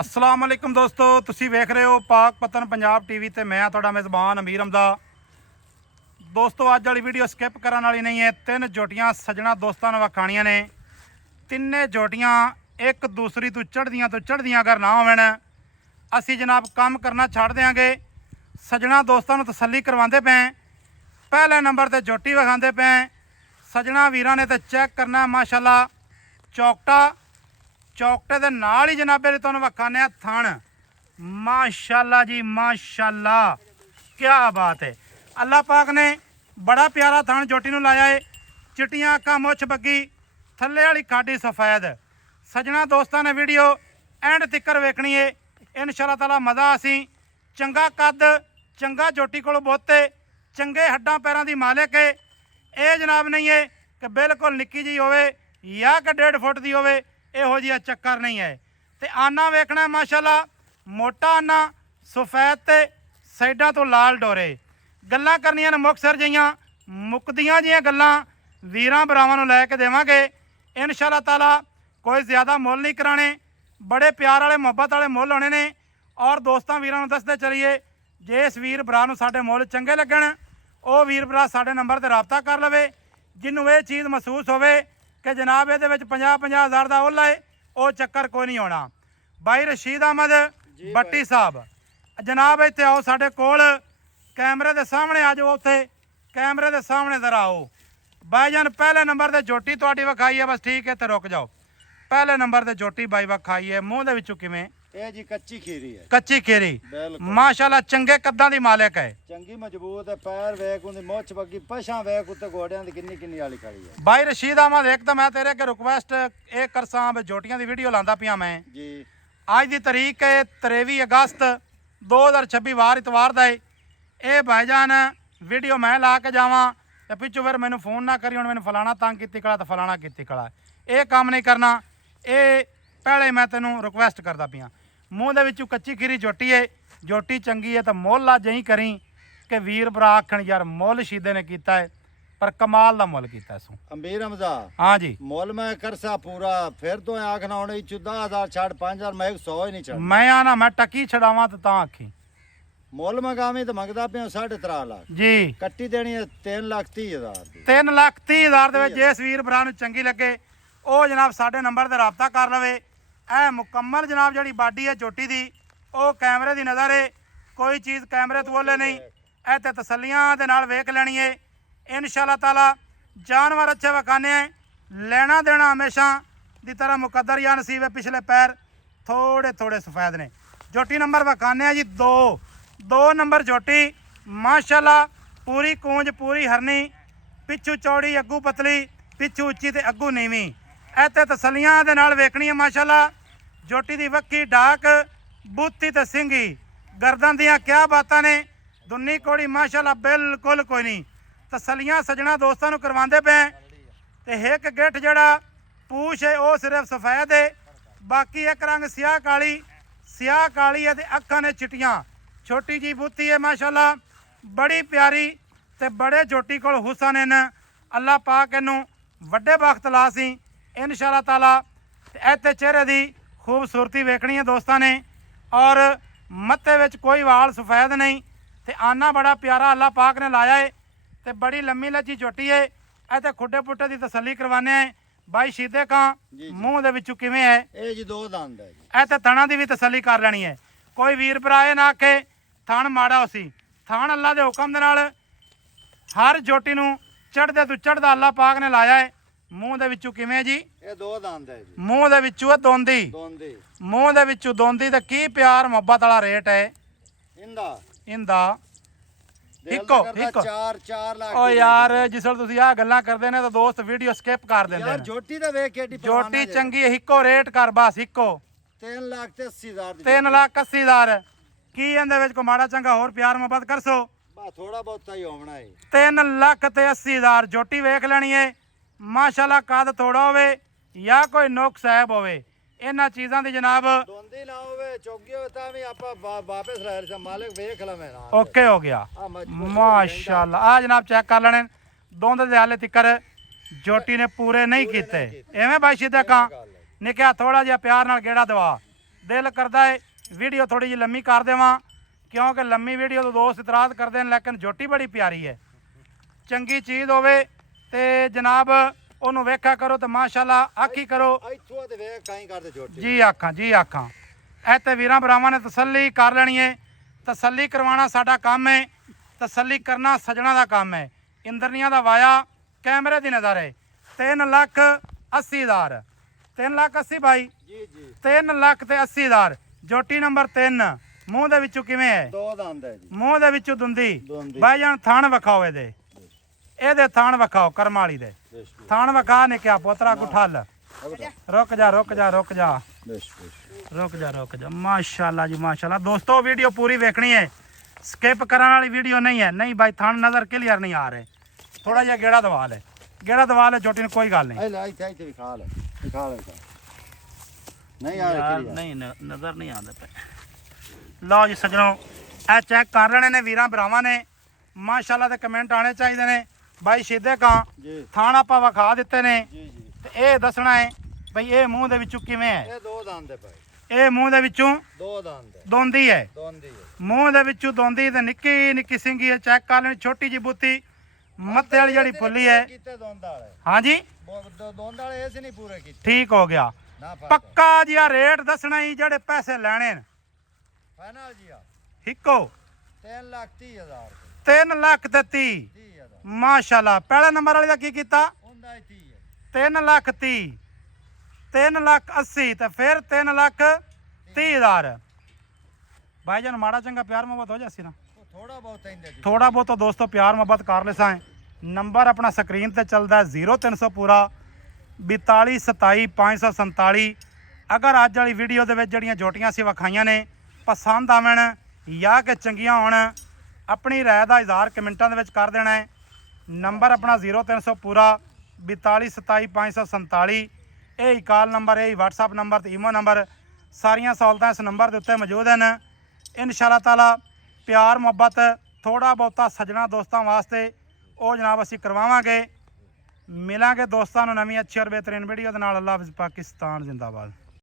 अस्सलाम वालेकुम दोस्तों, तुसी वेख रहे हो पाक पतन पंजाब टीवी ते मैं तुहाडा मेज़बान अमीर हमदा। दोस्तों अज वाली वीडियो स्किप करने वाली नहीं है। तीन जोटियां सजना दोस्तों ने वखाणियां ने। तिन्ने जोटियां एक दूसरी तो चढ़दियां अगर ना होवन असी जनाब काम करना छड़ देंगे। सजना दोस्तों को तसल्ली करवाते पे। पहले नंबर पर जोटी विखाते पे। सजना वीरां ने तो चैक करना माशाल्लाह चौकटा चौकटे के नाल ही जनाबे तुहानूं विखाने थण माशाल्लाह जी माशाल्लाह, क्या बात है। अल्लाह पाक ने बड़ा प्यारा थण जोटी नूं लाया है। चिट्टियां अक्खां मुछ बग्गी थल्ले वाली खाडी सफेद। सजना दोस्तों ने वीडियो एंड तिकर वेखनी है इंशाअल्लाह ताला। मज़ा असी चंगा कद चंगा जोटी कोलों बोते चंगे हड्डां पैरां दी मालिक है। ये जनाब नहीं है कि बिल्कुल निक्की जी होवे या कि 1.5 फुट दी होवे, इहो जिहा चक्कर नहीं है। तो आना वेखना माशाल्लाह मोटा आना सफेद ते साइडां तो लाल डोरे। गल्लां करनियां ने मुक्तसर जिहियां मुकदियां जिहियां गल्लां वीरां भरावां नूं लैके देवांगे इंशाअल्लाह ताला। कोई ज़्यादा मुल नहीं कराने, बड़े प्यार वाले मुहब्बत वाले मुल होने ने। और दोस्तां वीरां नूं दसदे चलीए जे इस वीर भरा नूं साडे मुल चंगे लगण ਉਹ ਵੀਰ ਭਰਾ ਸਾਡੇ नंबर ਤੇ ਰਾਬਤਾ ਕਰ ਲਵੇ। ਜਿਹਨੂੰ ਇਹ ਚੀਜ਼ ਮਹਿਸੂਸ ਹੋਵੇ कि जनाब ये 50-50 हज़ार का ओला है, वो चक्कर कोई नहीं होना। भाई रशीद अहमद भट्टी साहब जनाब इतने आओ साढ़े कोल कैमरे के सामने आ जाओ। उत्थे कैमरे के सामने जरा आओ भाईजान। पहले नंबर पर जोटी तुहाडी विखाई है, बस ठीक है तो रुक जाओ। पहले नंबर पर जोटी बाई विखाई है। मूँह दे विचों किवें जी कच्ची खीरी है, कच्ची खीरी माशाल्लाह चंगे कद्दां दी मालिक है। चंगी मजबूत है। पैर वेख उंदी मुछ बग्गी पछां वेख उत्ते घोड़ियां दी किन्नी किन्नी वाली खड़ी है। भाई रशीद अहमद एक तो मैं तेरे अगे रिक्वेस्ट ये करसां जोटियां दी वीडियो लांदा पिया मैं जी। अज की तारीख है 23 अगस्त 2026 वार इतवार का है। ये भाईजान वीडियो मैं ला के जावां तो पिछू फिर मैनू फोन ना करी हुण मैनू फलाना तंग कीती कड़ा तो फलाना कीती कड़ा। ये काम नहीं करना। ये पहले मैं तेनू रिक्वेस्ट करदा पिया। मूँह दे विचों कच्ची खीरी जोटी है। जोटी चंगी है तो मुल अज ही करी कि वीर भरा आखण यार मुल शीदे ने कीता है, पर कमाल दा मुल कीता सू। अमीर हमजा हाँ जी मुल मैं करसा पूरा फिर तो आखना होने 10,000 छड़ 5,000 मैं 100 ही नहीं छड़। मैं आना मैं टकी छड़ावां तो तां आखी मुल मंगावी तो मंगदा पिया 3.5 लाख जी। कट्टी देनी है 3,30,000 दी। 3,30,000 ਦੇ ਵਿੱਚ ਜਿਸ ਵੀਰ ਭਰਾ ਨੂੰ ਚੰਗੀ ਲੱਗੇ ਉਹ ਜਨਾਬ ਸਾਡੇ ਨੰਬਰ ਤੇ ਰਾਬਤਾ ਕਰ ਲਵੇ। ਇਹ ਮੁਕੰਮਲ ਜਨਾਬ ਜਿਹੜੀ ਬਾਡੀ ਹੈ ਝੋਟੀ ਦੀ ਉਹ ਕੈਮਰੇ ਦੀ ਨਜ਼ਰ ਹੈ। ਕੋਈ ਚੀਜ਼ ਕੈਮਰੇ ਤੋਂ ਉਹਲੇ ਨਹੀਂ। ਇਹ ਤੇ ਤਸੱਲੀਆਂ ਦੇ ਨਾਲ ਵੇਖ ਲੈਣੀ ਹੈ इंशाअल्लाह ताला। जानवर अच्छे विखाने हैं, लेना देना हमेशा की तरह मुकद्दर या नसीब है। पिछले पैर थोड़े थोड़े सफेद ने। जोटी नंबर विखाने जी 2 नंबर जोटी माशाल्लाह पूरी कूंज पूरी हरनी, पिछू चौड़ी अग्गू पतली, पिछू उच्ची ते अग्गू नीवी। इत्थे तसलियां दे नाल वेखनी है माशाल्लाह। जोटी दी वक्की डाक बूती ते सिंगी गर्दन दियां क्या बातां ने। दुन्नी कोड़ी माशाल्लाह बिल्कुल कोई नहीं। तसलियां सजना दोस्तों को करवाते पे। तो एक गिठ जड़ा पूछ है वह सिर्फ सफेद है, बाकी एक रंग स्याह काली है। तो अखां ने चिट्टियां छोटी जी बूती है माशाल्लाह बड़ी प्यारी। तो बड़े जोटी कोल हुसन इन। अल्लाह पाक इनू वड्डे बख्त ला सी इंशाअल्लाह ताला। इत्थे चेहरे की खूबसूरती वेखनी है दोस्तों ने। और मत्थे विच कोई वाल सफेद नहीं। तो आना बड़ा प्यारा अल्लाह पाक ने लाया है। तो बड़ी लम्मी लची जोटी है। इत्थे खुडे पुट्टे की तसल्ली करवाने हैं भाई शीदे का मूँह दे विचों किवें है। ये जी 2 दंद है जी। इत्थे थणा की भी तसल्ली कर लेनी है। कोई वीर भरा ये ना आखे थण माड़ा हो सी। थण अल्लाह के हुक्म दे नाल हर जोटी नूं चढ़दे तो चढ़दा अल्लाह पाक ने लाया है। मूँह दे विचों किवें जी। ये 2 दंद है जी। मूँह दे विचों दोंदी मूँह दे विचों दोंदी। तो की प्यार मुहब्बत वाला रेट है इंदा इको 4 लाख। ओ यार जिसल तुसी आ गल्लां करदे ने तो दोस्त वीडियो स्किप कर देंदे यार ने। जोटी दा वेख केडी जोटी चंगी है। इको रेट कर बस इको 3,80,000 दी। 3,80,000 की इहदे विच कोई माड़ा चंगा होर प्यार मुहब्बत करसो। बस थोड़ा बहुत ही होना है। 3,80,000 जोटी वेख लेनी है माशाल्लाह। कद थोड़ा होवे या कोई नुक्स ऐब होवे इन्हां चीज़ां दी जनाब दोंदी ना होवे चौकी होवे तां भी आपां वापस रह से मालिक वेख लवे ना। ओके हो गया माशाल्लाह। आ जनाब चेक कर लेने दोंद दे हाले तिकर जोटी ने पूरे नहीं कीते। एवें भाई सीधे का निकया थोड़ा जिहा प्यार नाल गेड़ा दवा ਦਿਲ ਕਰਦਾ ਹੈ ਵੀਡੀਓ ਥੋੜੀ ਜਿਹੀ ਲੰਮੀ ਕਰ ਦੇਵਾਂ, ਕਿਉਂਕਿ ਲੰਮੀ ਵੀਡੀਓ ਤੋਂ ਦੋਸਤ ਇਤਰਾਜ਼ ਕਰਦੇ ਨੇ, ਲੇਕਿਨ ਝੋਟੀ ਬੜੀ ਪਿਆਰੀ ਹੈ। ਚੰਗੀ ਚੀਜ਼ ਹੋਵੇ ਤੇ ਜਨਾਬ ਉਹਨੂੰ ਵੇਖਿਆ ਕਰੋ ਤੇ ਮਾਸ਼ਾਅੱਲਾ ਆਖੀ ਕਰੋ ਇੱਥੋਂ ਤੇ ਵੇਖ ਕਾਈ ਕਰਦੇ ਝੋਟੀ ਜੀ ਆਖਾਂ ਜੀ ਆਖਾਂ। ਇਹ ਤੇ ਵੀਰਾਂ ਭਰਾਵਾਂ ਨੇ ਤਸੱਲੀ ਕਰ ਲੈਣੀ ਹੈ। ਤਸੱਲੀ ਕਰਵਾਉਣਾ ਸਾਡਾ ਕੰਮ ਹੈ, ਤਸੱਲੀ ਕਰਨਾ ਸੱਜਣਾ ਦਾ ਕੰਮ ਹੈ। ਇੰਦਰਨੀਆਂ ਦਾ ਵਾਇਆ ਕੈਮਰੇ ਦੀ ਨਜ਼ਰ ਹੈ। 3,80,000 3,80,000 ਭਾਈ ਜੀ ਜੀ 3,80,000 ਝੋਟੀ ਨੰਬਰ 3 ਮੂੰਹ ਦੇ ਵਿੱਚੋਂ ਕਿਵੇਂ ਹੈ? ਦੋ ਦੰਦ ਹੈ ਜੀ। ਮੂੰਹ ਦੇ ਵਿੱਚੋਂ ਦੁੰਦੀ ਦੁੰਦੀ। ਬਾਈ ਜਾਨ ਥਾਣ ਵਿਖਾਓ ਇਹਦੇ ਥਾਣ ਵਿਖਾਓ ਕਰਮ ਵਾਲੀ ਦੇ ਥਾਣ ਵਿਖਾ ਨੇ ਕਿਹਾ ਪੋਤਰਾ ਗੁੱਠਲ ਰੁਕ ਜਾ ਰੁਕ ਜਾ ਰੁਕ ਜਾ ਰੁਕ ਜਾ ਰੁਕ ਜਾ। ਮਾਸ਼ਾਅੱਲਾ ਜੀ ਮਾਸ਼ਾਅੱਲਾ। ਦੋਸਤੋ ਵੀਡੀਓ ਪੂਰੀ ਵੇਖਣੀ ਹੈ, ਸਕਿਪ ਕਰਨ ਵਾਲੀ ਵੀਡੀਓ ਨਹੀਂ ਹੈ। ਨਹੀਂ ਭਾਈ ਥਾਣ ਨਜ਼ਰ ਕਲੀਅਰ ਨਹੀਂ ਆ ਰਹੇ, ਥੋੜਾ ਜਿਹਾ ਗੇੜਾ ਦਵਾ ਲੈ, ਗੇੜਾ ਦਵਾ ਲੈ ਝੋਟੀ ਨੂੰ, ਕੋਈ ਗੱਲ ਨਹੀਂ। ਇਹ ਲੈ ਇੱਥੇ ਵਿਖਾ ਲੈ ਨਹੀਂ ਆ ਰਿਹਾ ਨਹੀਂ ਨਜ਼ਰ ਨਹੀਂ ਆਉਂਦਾ ਪਏ। ਲਓ ਜੀ ਸੱਜਣੋ ਇਹ ਚੈੱਕ ਕਰ ਲੈਣੇ ਨੇ ਵੀਰਾਂ ਭਰਾਵਾਂ ਨੇ, ਮਾਸ਼ਾਅੱਲਾ ਦੇ ਕਮੈਂਟ ਆਣੇ ਚਾਹੀਦੇ ਨੇ। ਬਾਈ ਸ਼ੀਦੇ ਕਾਂ ਜੀ ਥਾਣ ਆਪਾਂ ਵਿਖਾ ਦਿੱਤੇ ਨੇ ਜੀ ਜੀ। ਤੇ ਇਹ ਦੱਸਣਾ ਹੈ ਬਈ ਇਹ ਮੂੰਹ ਦੇ ਵਿੱਚੋਂ ਕਿਵੇਂ ਹੈ। ਇਹ ਦੋ ਦੰਦ ਹੈ ਭਾਈ, ਇਹ ਮੂੰਹ ਦੇ ਵਿੱਚੋਂ ਦੋ ਦੰਦ ਹੈ, ਦੋਂਦੀ ਹੈ, ਦੋਂਦੀ ਹੈ। ਮੂੰਹ ਦੇ ਵਿੱਚੋਂ ਦੋਂਦੀ ਤੇ ਨਿੱਕੀ ਨਿੱਕੀ ਸਿੰਗੀ ਹੈ। ਚੈੱਕ ਕਰ ਲੈਣੀ, ਛੋਟੀ ਜਿਹੀ ਬੂਤੀ ਮੱਥੇ ਵਾਲੀ ਜਿਹੜੀ ਫੁੱਲੀ ਹੈ। ਕੀਤੇ ਦੋਂਦ ਵਾਲੇ ਹਾਂਜੀ ਦੋਂਦ ਵਾਲੇ ਇਸ ਨਹੀਂ ਪੂਰੇ ਕੀਤੇ ਠੀਕ ਹੋ ਗਿਆ। ਨਾ ਫਰਕ ਪੱਕਾ ਜਿਹਾ ਰੇਟ ਦੱਸਣਾ ਹੀ ਜਿਹੜੇ ਪੈਸੇ ਲੈਣੇ ਨੇ। ਫਾਈਨਲ ਜੀ ਆ ਇੱਕੋ 3,30,000 3,30,000 ਮਾਸ਼ਾਅੱਲਾ। ਪਹਿਲੇ ਨੰਬਰ ਵਾਲੀ ਦਾ ਕੀ ਕੀਤਾ? ਹੁੰਦਾ ਹੀ 30 ਹੈ। 3,30,000 3,80,000 ਤੇ ਫਿਰ 3,30,000। ਭਾਈਜਾਨ ਮਾੜਾ ਚੰਗਾ ਪਿਆਰ ਮੁਹੱਬਤ ਹੋ ਜਾਸੀ ਨਾ, ਉਹ ਥੋੜਾ ਬਹੁਤ ਇੰਦੇ ਜੀ। ਥੋੜਾ ਬਹੁਤ ਦੋਸਤੋ ਪਿਆਰ ਮੁਹੱਬਤ ਕਰ ਲੈਸਾਂ। ਨੰਬਰ ਆਪਣਾ ਸਕਰੀਨ ਤੇ ਚੱਲਦਾ 0300 ਪੂਰਾ 42 27 547। ਅਗਰ ਅੱਜ ਵਾਲੀ ਵੀਡੀਓ ਦੇ ਵਿੱਚ ਜਿਹੜੀਆਂ ਝੋਟੀਆਂ ਸੀ ਵਿਖਾਈਆਂ ਨੇ ਪਸੰਦ ਆਵਣ ਜਾਂ ਕਿ ਚੰਗੀਆਂ ਹੋਣ, ਆਪਣੀ ਰਾਏ ਦਾ ਇਜ਼ਹਾਰ ਕਮੈਂਟਾਂ ਦੇ ਵਿੱਚ ਕਰ ਦੇਣਾ ਹੈ। ਨੰਬਰ ਆਪਣਾ 0300 ਪੂਰਾ 42 27 547। ਇਹ ਹੀ ਕਾਲ ਨੰਬਰ, ਇਹ ਹੀ WhatsApp ਨੰਬਰ ਤੇ ਈਮੋ ਨੰਬਰ, ਸਾਰੀਆਂ ਸਹੂਲਤਾਂ ਇਸ ਨੰਬਰ ਦੇ ਉੱਤੇ ਮੌਜੂਦ ਹਨ। ਇਨਸ਼ਾਅੱਲਾ ਤਾਲਾ ਪਿਆਰ ਮੁਹੱਬਤ ਥੋੜਾ ਬਹੁਤਾ ਸੱਜਣਾ ਦੋਸਤਾਂ ਵਾਸਤੇ ਉਹ ਜਨਾਬ ਅਸੀਂ ਕਰਵਾਵਾਂਗੇ। ਮਿਲਾਂਗੇ ਦੋਸਤਾਂ ਨੂੰ ਨਵੀਂ ਅੱਛੀ ਔਰ ਬਿਹਤਰੀਨ ਵੀਡੀਓ ਦੇ ਨਾਲ। ਅੱਲਾਹ ਹਾਫਿਜ਼, ਪਾਕਿਸਤਾਨ ਜ਼ਿੰਦਾਬਾਦ।